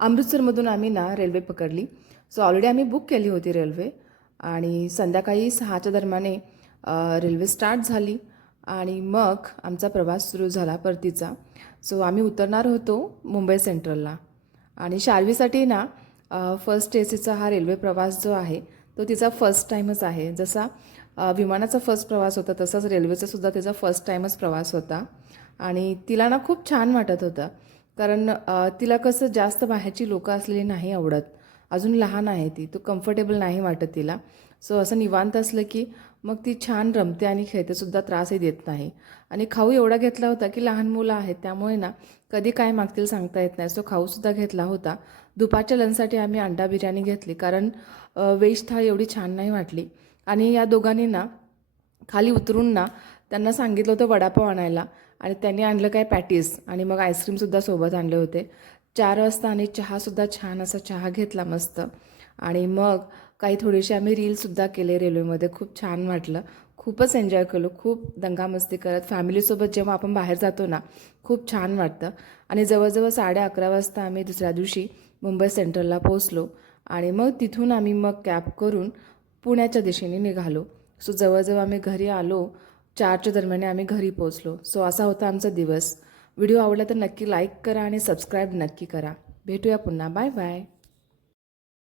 अमृतसरमधून आम्ही ना रेल्वे पकडली. सो ऑलरेडी आम्ही बुक केली होती रेल्वे आणि संध्याकाळी 6च्या दरम्याने रेल्वे स्टार्ट झाली आणि मग आमचा प्रवास सुरू झाला परतीचा. सो आम्ही उतरणार होतो मुंबई सेंट्रलला आणि शार्वीसाठी ना फर्स्ट एसीचा हा रेल्वे प्रवास जो आहे तो तिचा फर्स्ट टाईमच आहे. जसा विमानाचा फर्स्ट प्रवास होता तसाच रेल्वेचासुद्धा तिचा फर्स्ट टाईमच प्रवास होता आणि तिला ना खूप छान वाटत होतं. कारण तिला कसं जास्त बाहेरची लोकं असलेली नाही आवडत. अजून लहान आहे ती, तो कम्फर्टेबल नाही वाटत तिला. सो असं निवांत असलं की मग ती छान रमते आणि खेळतेसुद्धा, त्रासही देत नाही. आणि खाऊ एवढा घेतला होता की लहान मुलं आहेत त्यामुळे ना कधी काय मागतील सांगता येत नाही. सो खाऊसुद्धा घेतला होता. दुपारच्या लंचसाठी आम्ही अंडा बिर्याणी घेतली कारण व्हेज थाळी एवढी छान नाही वाटली. आणि या दोघांनी ना खाली उतरून ना त्यांना सांगितलं होतं वडापाव आणायला आणि त्यांनी आणलं काय पॅटीस आणि मग आईस्क्रीमसुद्धा सोबत आणले होते. 4 वाजता आणि चहासुद्धा छान असा चहा घेतला मस्त आणि मग काही थोडेसे आम्ही रीलसुद्धा केले रेल्वेमध्ये. खूप छान वाटलं. खूपच एन्जॉय केलो. खूप दंगामस्ती करत फॅमिलीसोबत जेव्हा आपण बाहेर जातो ना खूप छान वाटतं. आणि जवळजवळ 11:30 वाजता आम्ही दुसऱ्या दिवशी मुंबई सेंट्रलला पोहोचलो आणि मग तिथून आम्ही मग कॅब करून पुण्याच्या दिशेने निघालो. सो जवळजवळ आम्ही घरी आलो 4च्या दरम्याने आम्ही घरी पोहोचलो. सो असा होता आमचा दिवस. व्हिडिओ आवडला तर नक्की लाईक करा आणि सबस्क्राईब नक्की करा. भेटूया पुन्हा. Bye bye.